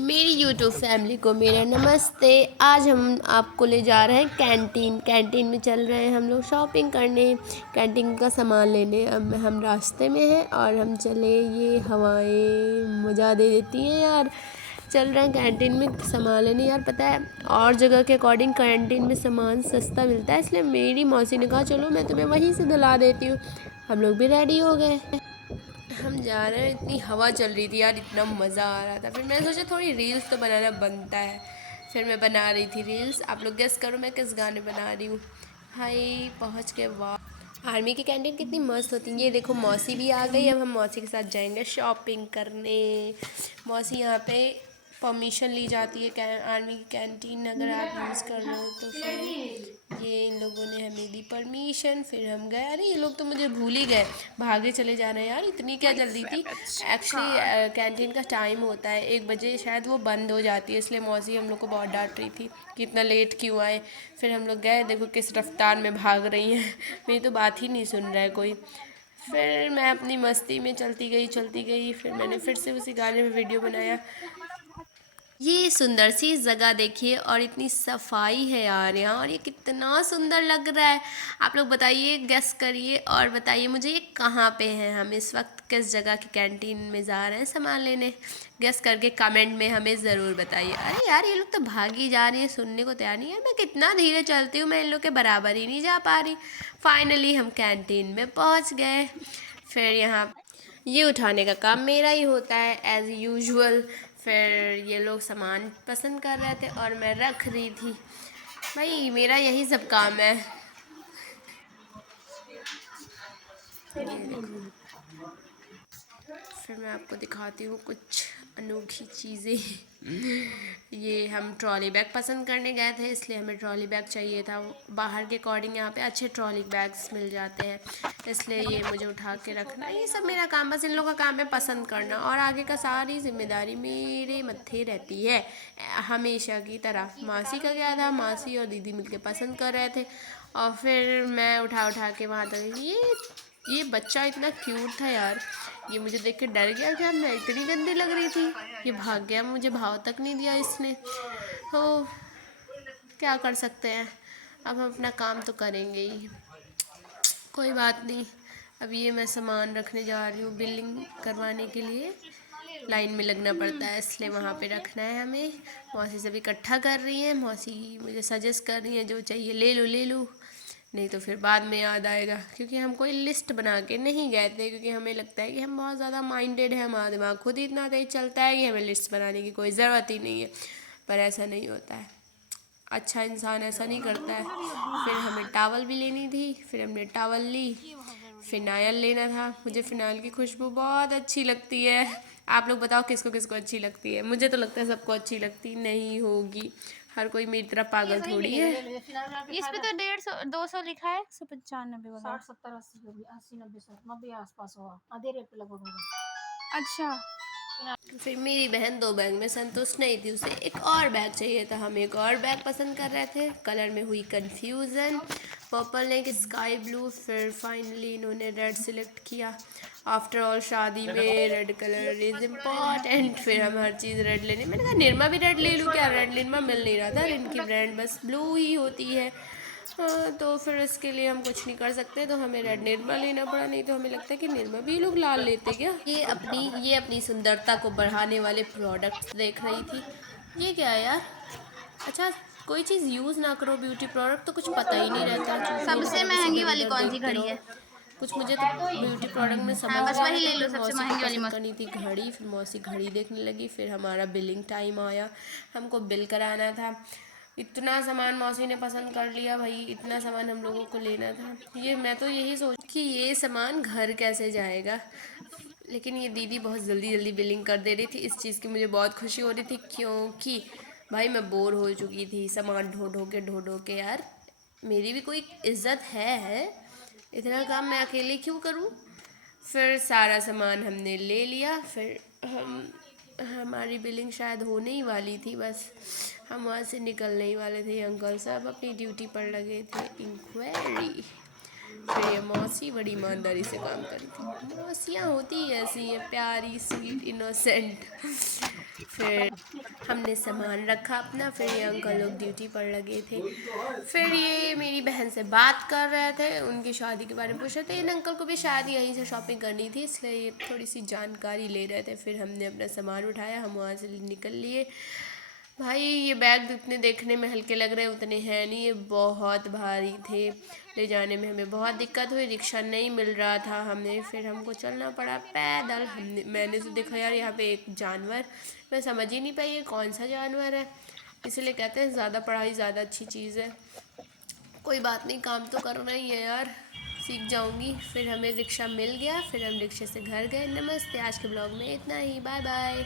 मेरी YouTube family को मेरा नमस्ते। आज हम आपको ले जा रहे हैं कैंटीन में चल रहे हैं हम लोग शॉपिंग करने, कैंटीन का सामान लेने। अब हम रास्ते में हैं और हम चले, ये हवाएं मज़ा दे देती हैं यार। चल रहे हैं कैंटीन में सामान लेने। यार पता है और जगह के अकॉर्डिंग कैंटीन में सामान सस्ता मिलता है, इसलिए मेरी मौसी ने कहा चलो मैं तुम्हें वहीं से दिला देती हूँ। हम लोग भी रेडी हो गए, हम जा रहे हैं। इतनी हवा चल रही थी यार, इतना मज़ा आ रहा था। फिर मैंने सोचा थोड़ी रील्स तो बनाना बनता है, फिर मैं बना रही थी रील्स। आप लोग गेस करो मैं किस गाने बना रही हूँ। हाय पहुँच के, वाह आर्मी की कैंटीन कितनी मस्त होती है। ये देखो मौसी भी आ गई। अब हम मौसी के साथ जाएंगे शॉपिंग करने। मौसी यहाँ पे परमिशन ली जाती है आर्मी की कैंटीन अगर आप यूज़ कर रहे हो तो। फिर ये इन लोगों ने हमें दी परमिशन, फिर हम गए। अरे ये लोग तो मुझे भूल ही गए, भागे चले जा रहे हैं यार। इतनी क्या जल्दी थी। एक्चुअली कैंटीन का टाइम होता है 1 बजे, शायद वो बंद हो जाती है, इसलिए मौसी हम लोग को बहुत डांट रही थी कि इतना लेट क्यों आए। फिर हम लोग गए, देखो किस रफ्तार में भाग रही हैं मेरी तो बात ही नहीं सुन रहा है कोई। फिर मैं अपनी मस्ती में चलती गई। फिर मैंने फिर से उसी गाने में वीडियो बनाया। ये सुंदर सी जगह देखिए और इतनी सफाई है यार यहाँ, और ये कितना सुंदर लग रहा है। आप लोग बताइए, गेस करिए और बताइए मुझे ये कहाँ पे है। हम इस वक्त किस जगह की कैंटीन में जा रहे हैं सामान लेने, गेस करके कमेंट में हमें ज़रूर बताइए। अरे यार ये लोग तो भागी जा रही है, सुनने को तैयार नहीं है। मैं कितना धीरे चलती हूँ, मैं इन लोग के बराबर ही नहीं जा पा रही। फाइनली हम कैंटीन में पहुँच गए। फिर यहाँ ये उठाने का काम मेरा ही होता है एज़ यूजुअल। फिर ये लोग सामान पसंद कर रहे थे और मैं रख रही थी। भाई मेरा यही सब काम है। ये देखो, फिर मैं आपको दिखाती हूँ कुछ अनोखी चीज़ें। ये हम ट्रॉली बैग पसंद करने गए थे, इसलिए हमें ट्रॉली बैग चाहिए था। बाहर के अकॉर्डिंग यहाँ पे अच्छे ट्रॉली बैग्स मिल जाते हैं, इसलिए ये मुझे उठा के रखना, ये सब मेरा काम। बस इन लोगों का काम है पसंद करना, और आगे का सारी जिम्मेदारी मेरे मत्थे रहती है हमेशा की तरह। मासी का क्या था, मासी और दीदी मिलके पसंद कर रहे थे और फिर मैं उठा के वहाँ तक। ये बच्चा इतना क्यूट था यार, ये मुझे देख के डर गया कि मैं इतनी गंदी लग रही थी। ये भाग गया, मुझे भाव तक नहीं दिया इसने। तो क्या कर सकते हैं, अब हम अपना काम तो करेंगे ही, कोई बात नहीं। अब ये मैं सामान रखने जा रही हूँ, बिलिंग करवाने के लिए लाइन में लगना पड़ता है, इसलिए वहाँ पे रखना है हमें। मौसी सब इकट्ठा कर रही हैं, मौसी मुझे सजेस्ट कर रही हैं जो चाहिए ले लो, नहीं तो फिर बाद में याद आएगा। क्योंकि हम कोई लिस्ट बना के नहीं गए थे, क्योंकि हमें लगता है कि हम बहुत ज़्यादा माइंडेड हैं, हमारा दिमाग खुद ही इतना तेज चलता है कि हमें लिस्ट बनाने की कोई ज़रूरत ही नहीं है। पर ऐसा नहीं होता है, अच्छा इंसान ऐसा नहीं करता है। फिर हमें टावल भी लेनी थी, फिर हमने टावल ली। फ़िनाइल लेना था, मुझे फ़िनाइल की खुशबू बहुत अच्छी लगती है। आप लोग बताओ किसको किसको अच्छी लगती है। मुझे तो लगता है सबको अच्छी लगती नहीं होगी, हर कोई मेरी तरह पागल थोड़ी है। इस पे तो 150 200 लिखा है, 195 वाला 60 70 80 90 100 90 आसपास होगा, आधे रेट पे लगभग होगा। अच्छा, फिर मेरी बहन 2 बैग में संतुष्ट नहीं थी, उसे एक और बैग चाहिए था। हम एक और बैग पसंद कर रहे थे, कलर में हुई कंफ्यूजन, पर्पल ने कि स्काई ब्लू। फिर फाइनली इन्होंने रेड सिलेक्ट किया। आफ्टर ऑल शादी में रेड कलर इज़ इम्पॉर्टेंट। फिर हम हर चीज़ रेड लेने, मैंने कहा निरमा भी रेड ले लूँ क्या, रेड निरमा मिल नहीं रहा था, इनकी ब्रांड बस ब्लू ही होती है। हाँ, तो फिर इसके लिए हम कुछ नहीं कर सकते, तो हमें रेड निरमा लेना पड़ा। नहीं तो हमें लगता है कि निरमा भी लोग लाल लेते क्या। ये अपनी सुंदरता को बढ़ाने वाले प्रोडक्ट्स देख रही थी। ये क्या है यार, अच्छा कोई चीज़ यूज़ ना करो ब्यूटी प्रोडक्ट तो कुछ पता ही नहीं रहता है, चूज़ नहीं सबसे करो, बस महंगी इधर वाली उधर कौन सी देखते घड़ी रहो। है? कुछ मुझे तो ब्यूटी प्रोडक्ट में हाँ समझ बस नहीं आ रहा वही था। ले लो, फिर सबसे मौसी को महंगी वाली पसंद मस्त। करनी थी घड़ी, फिर मौसी घड़ी देखने लगी। फिर हमारा बिलिंग टाइम आया, हमको बिल कराना था। इतना सामान मौसी ने पसंद कर लिया भाई, इतना सामान हम लोगों को लेना था। ये मैं तो यही सोच कि ये सामान घर कैसे जाएगा, लेकिन ये दीदी बहुत जल्दी जल्दी बिलिंग कर दे रही थी। इस चीज़ की मुझे बहुत खुशी हो रही थी, क्योंकि भाई मैं बोर हो चुकी थी सामान ढो ढो के यार। मेरी भी कोई इज्जत है, इतना काम मैं अकेले क्यों करूं। फिर सारा सामान हमने ले लिया। फिर हमारी बिलिंग शायद होने ही वाली थी, बस हम वहाँ से निकलने ही वाले थे। अंकल साहब अपनी ड्यूटी पर लगे थे, इंक्वायरी। फिर ये मौसी बड़ी ईमानदारी से काम करी थी। मौसियाँ होती ही ऐसी हैं, प्यारी स्वीट इनोसेंट। फिर हमने सामान रखा अपना, फिर ये अंकल लोग ड्यूटी पर लगे थे। फिर ये मेरी बहन से बात कर रहे थे, उनकी शादी के बारे में पूछ रहे थे। इन अंकल को भी शायद यहीं से शॉपिंग करनी थी, इसलिए ये थोड़ी सी जानकारी ले रहे थे। फिर हमने अपना सामान उठाया, हम वहाँ से निकल लिए। भाई ये बैग जितने देखने में हल्के लग रहे हैं उतने हैं नहीं, ये बहुत भारी थे। ले जाने में हमें बहुत दिक्कत हुई, रिक्शा नहीं मिल रहा था हमें, फिर हमको चलना पड़ा पैदल। मैंने तो देखा यार यहाँ पे एक जानवर, मैं समझ ही नहीं पाई ये कौन सा जानवर है। इसलिए कहते हैं ज़्यादा पढ़ाई ज़्यादा अच्छी चीज़ है। कोई बात नहीं, काम तो करना ही है यार, सीख जाऊंगी। फिर हमें रिक्शा मिल गया, फिर हम रिक्शे से घर गए। नमस्ते, आज के ब्लॉग में इतना ही, बाय बाय।